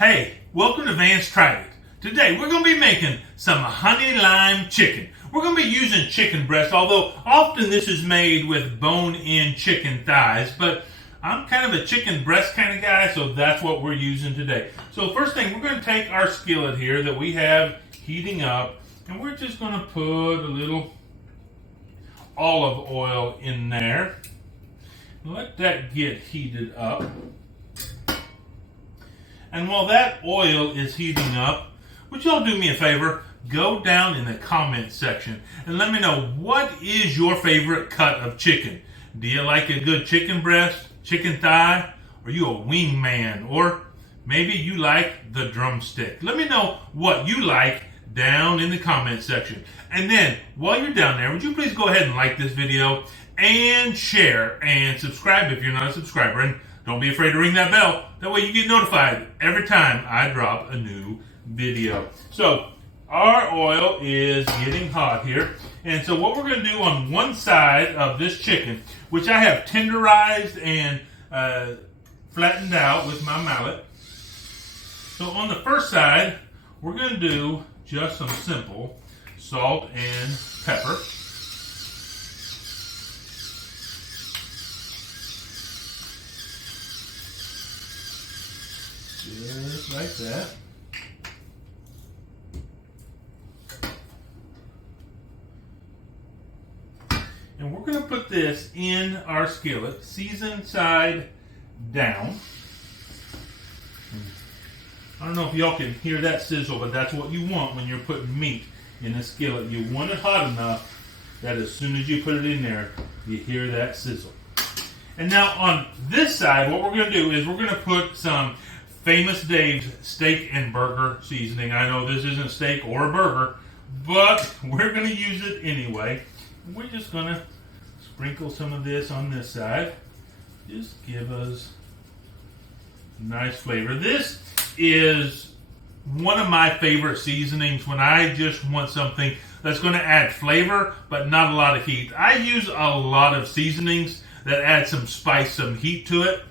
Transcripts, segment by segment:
Hey, welcome to Vance Tried It. Today we're going to be making some honey lime chicken. We're going to be using chicken breast, although often this is made with bone-in chicken thighs, but I'm kind of a chicken breast kind of guy, so that's what we're using today. So first thing, we're going to take our skillet here that we have heating up, and we're just going to put a little olive oil in there. Let that get heated up. And while that oil is heating up, would y'all do me a favor? Go down in the comment section and let me know, what is your favorite cut of chicken? Do you like a good chicken breast, chicken thigh? Are you a wing man? Or maybe you like the drumstick? Let me know what you like down in the comment section. And then, while you're down there, would you please go ahead and like this video and share and subscribe if you're not a subscriber. And don't be afraid to ring that bell. That way you get notified every time I drop a new video. So our oil is getting hot here. And so what we're going to do on one side of this chicken, which I have tenderized and flattened out with my mallet. So on the first side, we're going to do just some simple salt and pepper. Just like that. And we're going to put this in our skillet, seasoned side down. I don't know if y'all can hear that sizzle, but that's what you want when you're putting meat in a skillet. You want it hot enough that as soon as you put it in there, you hear that sizzle. And now on this side, what we're going to do is we're going to put some Famous Dave's steak and burger seasoning. I know this isn't steak or a burger, but we're going to use it anyway. We're just going to sprinkle some of this on this side. Just give us nice flavor. This is one of my favorite seasonings when I just want something that's going to add flavor but not a lot of heat. I use a lot of seasonings that add some spice, some heat to it.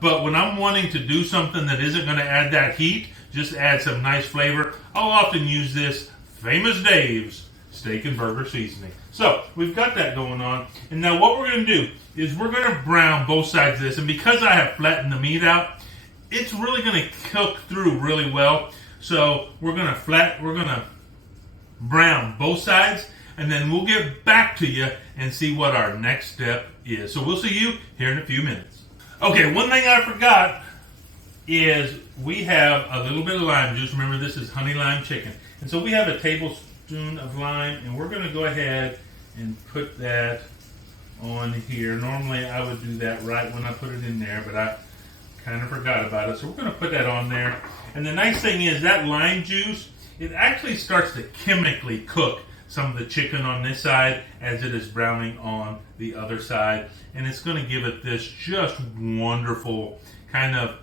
But when I'm wanting to do something that isn't going to add that heat, just add some nice flavor, I'll often use this Famous Dave's steak and burger seasoning. So we've got that going on. And now what we're going to do is we're going to brown both sides of this. And because I have flattened the meat out, it's really going to cook through really well. So we're going to brown both sides, and then we'll get back to you and see what our next step is. So we'll see you here in a few minutes. Okay, one thing I forgot is we have a little bit of lime juice. Remember, this is honey lime chicken. And so we have a tablespoon of lime, and we're going to go ahead and put that on here. Normally I would do that right when I put it in there, but I kind of forgot about it. So we're going to put that on there. And the nice thing is that lime juice, it actually starts to chemically cook some of the chicken on this side as it is browning on the other side. And it's going to give it this just wonderful kind of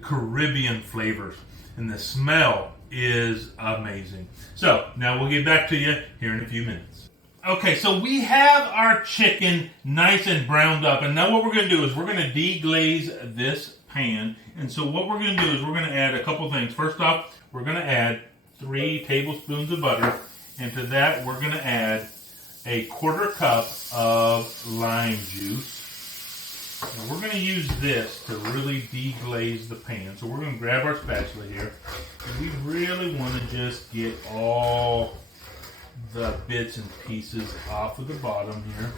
Caribbean flavors. And the smell is amazing. So now we'll get back to you here in a few minutes. Okay, so we have our chicken nice and browned up. And now what we're going to do is we're going to deglaze this pan. And so what we're going to do is we're going to add a couple things. First off, we're going to add 3 tablespoons of butter. And to that, we're going to add a 1/4 cup of lime juice. And we're going to use this to really deglaze the pan. So we're going to grab our spatula here. And we really want to just get all the bits and pieces off of the bottom here.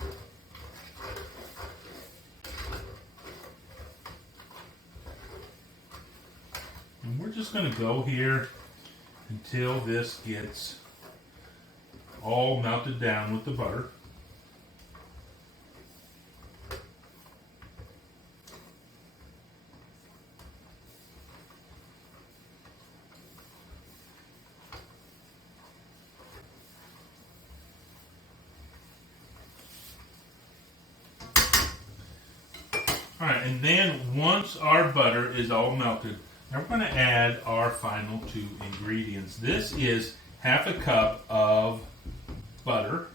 And we're just going to go here until this gets all melted down with the butter. Alright, and then once our butter is all melted, now we're going to add our final 2 ingredients. This is 1/2 cup of butter.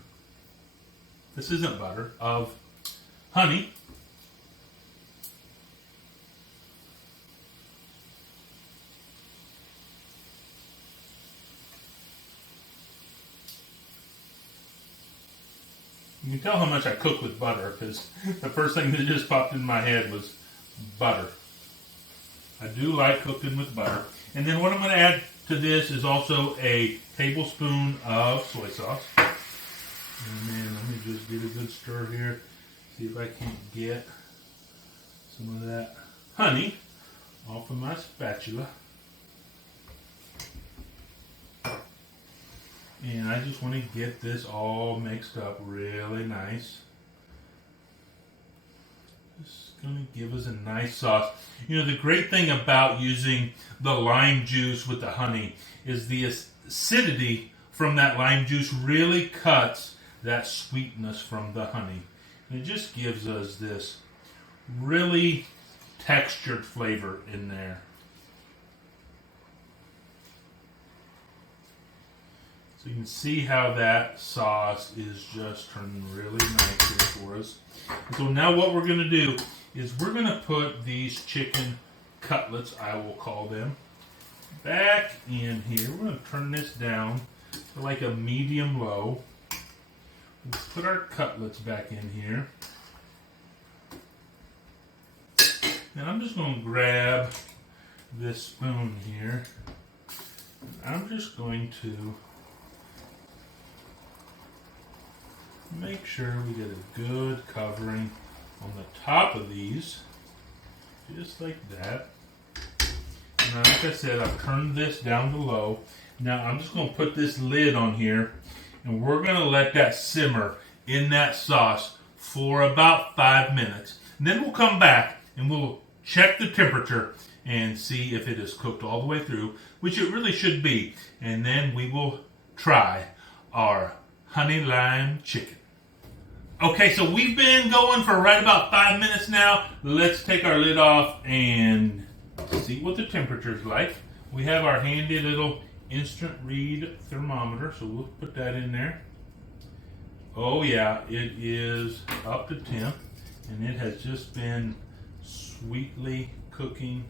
This isn't butter, of honey. You can tell how much I cook with butter because the first thing that just popped in my head was butter. I do like cooking with butter. And then what I'm going to add to this is also a tablespoon of soy sauce. And then let me just get a good stir here. See if I can't get some of that honey off of my spatula. And I just want to get this all mixed up really nice. Just going to give us a nice sauce. You know, the great thing about using the lime juice with the honey is the acidity from that lime juice really cuts that sweetness from the honey. And it just gives us this really textured flavor in there. So you can see how that sauce is just turning really nice here for us. And so now what we're going to do is we're going to put these chicken cutlets, I will call them, back in here. We're going to turn this down to like a medium-low. Let's put our cutlets back in here. And I'm just going to grab this spoon here. I'm just going to make sure we get a good covering on the top of these, just like that. Now, like I said, I've turned this down to low. Now I'm just going to put this lid on here, and we're going to let that simmer in that sauce for about 5 minutes. And then we'll come back and we'll check the temperature and see if it is cooked all the way through, which it really should be. And then we will try our honey lime chicken. Okay, so we've been going for right about 5 minutes now. Let's take our lid off and see what the temperature is like. We have our handy little instant read thermometer, so we'll put that in there. Oh yeah, it is up to temp, and it has just been sweetly cooking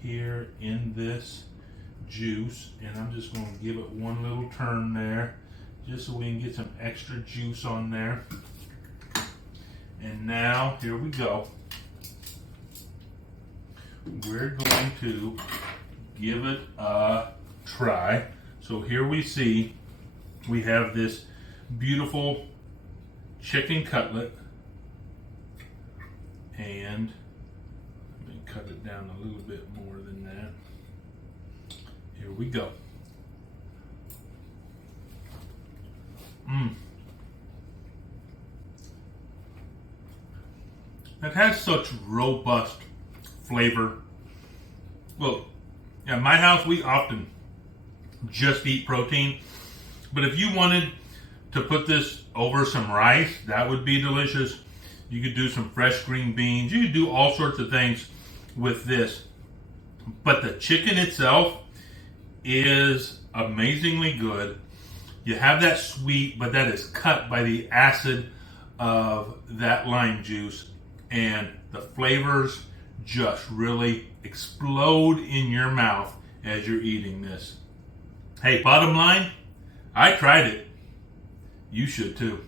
here in this juice. And I'm just going to give it one little turn there, just so we can get some extra juice on there. And now, here we go. We're going to give it a try. So here we see we have this beautiful chicken cutlet. And let me cut it down a little bit more than that. Here we go. It has such robust flavor. Well, at my house, we often just eat protein. But if you wanted to put this over some rice, that would be delicious. You could do some fresh green beans. You could do all sorts of things with this. But the chicken itself is amazingly good. You have that sweet, but that is cut by the acid of that lime juice. And the flavors just really explode in your mouth as you're eating this. Hey, bottom line, I tried it. You should too.